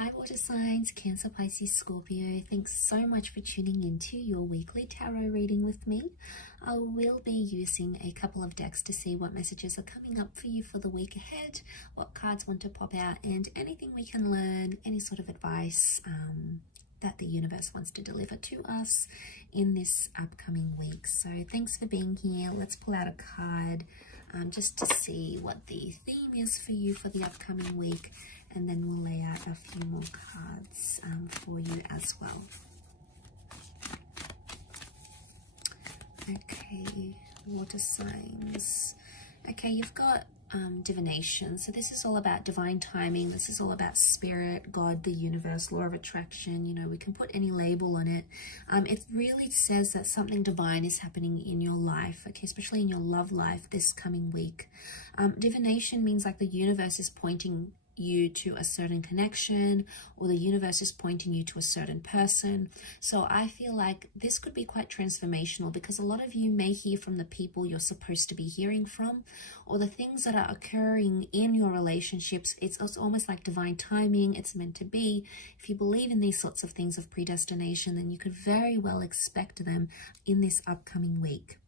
Hi water signs, Cancer, Pisces, Scorpio. Thanks so much for tuning into your weekly tarot reading with me. I will be using a couple of decks to see what messages are coming up for you for the week ahead, what cards want to pop out, and anything we can learn, any sort of advice that the universe wants to deliver to us in this upcoming week. So thanks for being here. Let's pull out a card just to see what the theme is for you for the upcoming week, and then we'll lay out a few more cards for you as well. Okay, water signs. Okay, you've got divination. So this is all about divine timing. This is all about spirit, God, the universe, law of attraction. You know, we can put any label on it. It really says that something divine is happening in your life, okay, especially in your love life this coming week. Divination means like the universe is pointing you to a certain connection, or the universe is pointing you to a certain person. So I feel like this could be quite transformational, because a lot of you may hear from the people you're supposed to be hearing from, or the things that are occurring in your relationships. It's almost like divine timing. It's meant to be. If you believe in these sorts of things of predestination, then you could very well expect them in this upcoming week.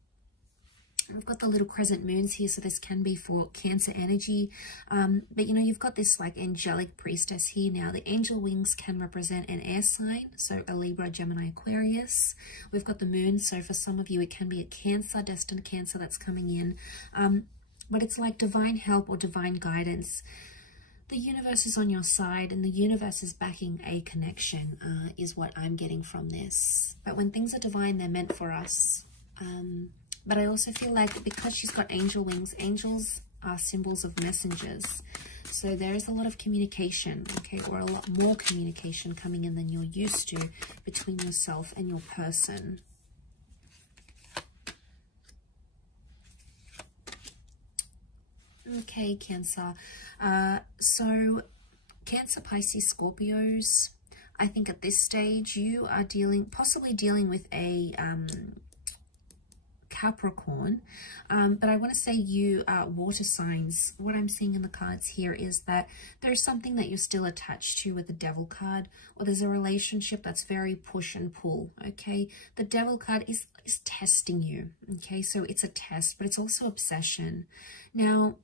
We've got the little crescent moons here, so this can be for Cancer energy. But you know, you've got this like angelic priestess here now. The angel wings can represent an air sign, so a Libra, Gemini, Aquarius. We've got the moon, so for some of you it can be a Cancer, destined Cancer that's coming in. But it's like divine help or divine guidance. The universe is on your side, and the universe is backing a connection, is what I'm getting from this. But when things are divine, they're meant for us. But I also feel like because she's got angel wings, angels are symbols of messengers. So there is a lot of communication, okay, or a lot more communication coming in than you're used to between yourself and your person. Okay, Cancer. So Cancer, Pisces, Scorpios, I think at this stage you are possibly dealing with a Capricorn, but I want to say you are water signs. What I'm seeing in the cards here is that there's something that you're still attached to with the Devil card, or there's a relationship that's very push and pull, okay? The Devil card is testing you, okay? So it's a test, but it's also obsession. Now,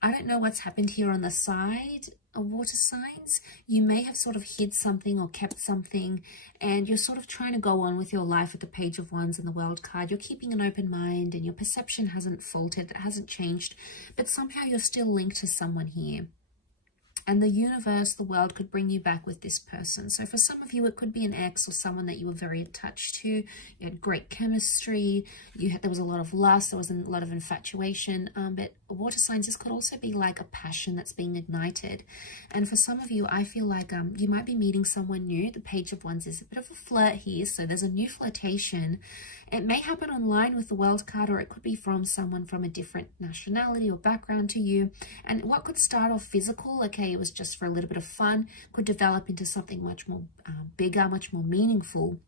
I don't know what's happened here on the side of water signs. You may have sort of hid something or kept something, and you're sort of trying to go on with your life with the Page of Wands and the World card. You're keeping an open mind, and your perception hasn't faltered, it hasn't changed, but somehow you're still linked to someone here. And the universe, the world, could bring you back with this person. So for some of you, it could be an ex or someone that you were very attached to. You had great chemistry. There was a lot of lust. There was a lot of infatuation. But water signs, this could also be like a passion that's being ignited. And for some of you, I feel like you might be meeting someone new. The Page of Wands is a bit of a flirt here. So there's a new flirtation. It may happen online with the World card, or it could be from someone from a different nationality or background to you. And what could start off physical, okay, it was just for a little bit of fun, could develop into something much more bigger, much more meaningful.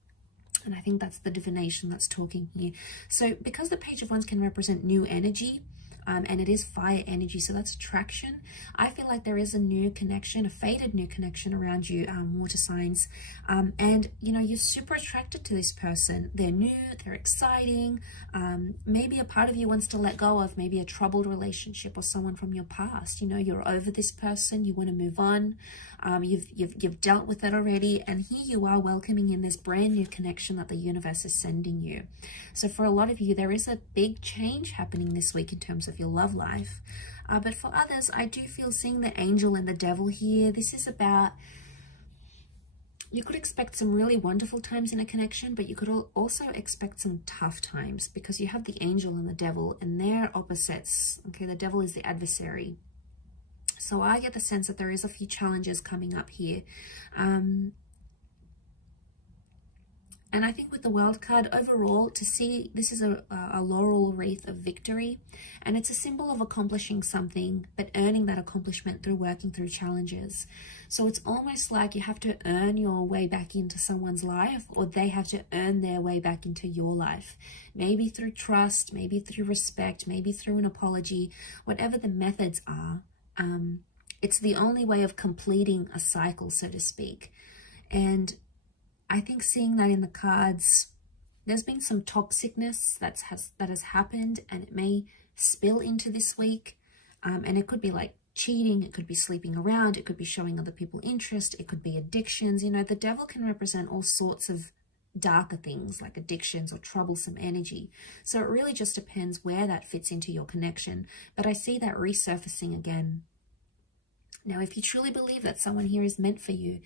And I think that's the divination that's talking here. So because the Page of Wands can represent new energy, and it is fire energy, so that's attraction, I feel like there is a new connection, a faded new connection around you, water signs. And you know, you're super attracted to this person. They're new, they're exciting. Maybe a part of you wants to let go of maybe a troubled relationship or someone from your past. You know, you're over this person, you want to move on. You've dealt with it already, and here you are welcoming in this brand new connection that the universe is sending you. So for a lot of you, there is a big change happening this week in terms of your love life. But for others, I do feel seeing the angel and the devil here. This is about, you could expect some really wonderful times in a connection, but you could also expect some tough times, because you have the angel and the devil, and they're opposites. Okay, the devil is the adversary. So I get the sense that there is a few challenges coming up here. And I think with the World card, overall, to see this is a laurel wreath of victory, and it's a symbol of accomplishing something, but earning that accomplishment through working through challenges. So it's almost like you have to earn your way back into someone's life, or they have to earn their way back into your life. Maybe through trust, maybe through respect, maybe through an apology, whatever the methods are. It's the only way of completing a cycle, so to speak. And I think seeing that in the cards, there's been some toxicness that has happened, and it may spill into this week. And it could be like cheating, it could be sleeping around, it could be showing other people interest, it could be addictions. You know, the devil can represent all sorts of darker things like addictions or troublesome energy. So it really just depends where that fits into your connection. But I see that resurfacing again. Now, if you truly believe that someone here is meant for you,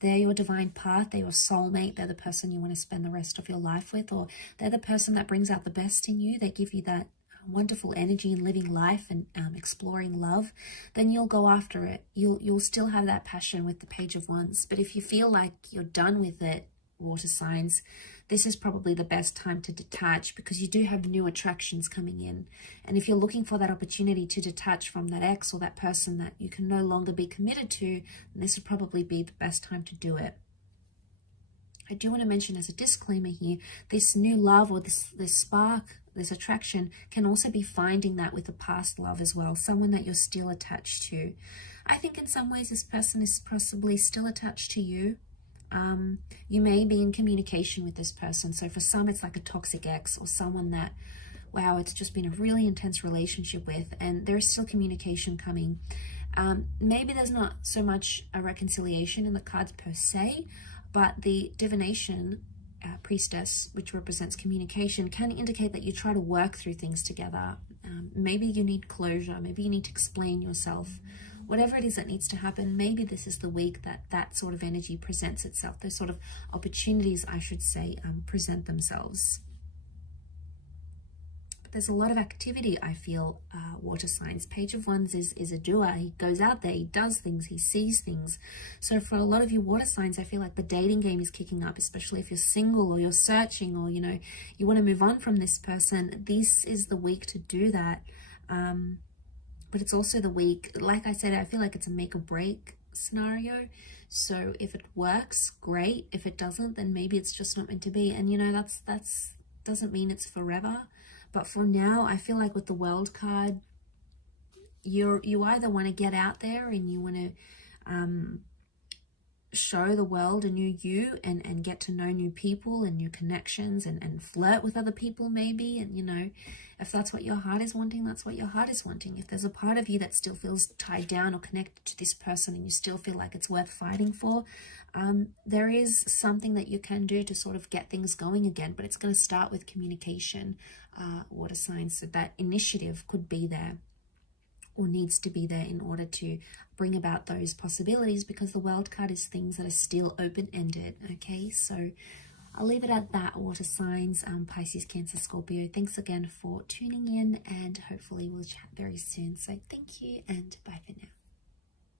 they're your divine path, they're your soulmate, they're the person you want to spend the rest of your life with, or they're the person that brings out the best in you, they give you that wonderful energy in living life and exploring love, then you'll go after it. You'll still have that passion with the Page of Wands. But if you feel like you're done with it, water signs, this is probably the best time to detach, because you do have new attractions coming in. And if you're looking for that opportunity to detach from that ex or that person that you can no longer be committed to, then this would probably be the best time to do it. I do want to mention as a disclaimer here, this new love or this spark, this attraction can also be finding that with a past love as well, someone that you're still attached to. I think in some ways this person is possibly still attached to you. You may be in communication with this person. So for some, it's like a toxic ex or someone that, wow, it's just been a really intense relationship with, and there's still communication coming. Maybe there's not so much a reconciliation in the cards per se, but the divination priestess, which represents communication, can indicate that you try to work through things together. Maybe you need closure. Maybe you need to explain yourself. Whatever it is that needs to happen, maybe this is the week that that sort of energy presents itself. Those sort of opportunities, I should say, present themselves. But there's a lot of activity, I feel, water signs. Page of Wands is a doer. He goes out there, he does things, he sees things. So for a lot of you water signs, I feel like the dating game is kicking up, especially if you're single or you're searching, or, you know, you want to move on from this person. This is the week to do that. But it's also the week, like I said, I feel like it's a make or break scenario. So if it works, great. If it doesn't, then maybe it's just not meant to be. And, you know, that's doesn't mean it's forever. But for now, I feel like with the World card, you either want to get out there and you want to show the world a new you and get to know new people and new connections and flirt with other people maybe. And, you know, if that's what your heart is wanting, that's what your heart is wanting. If there's a part of you that still feels tied down or connected to this person and you still feel like it's worth fighting for, there is something that you can do to sort of get things going again. But it's going to start with communication, water signs. So that initiative could be there, or needs to be there, in order to bring about those possibilities, because the World card is things that are still open-ended. Okay, so I'll leave it at that, water signs, Pisces, Cancer, Scorpio. Thanks again for tuning in, and hopefully we'll chat very soon. So thank you, and bye for now.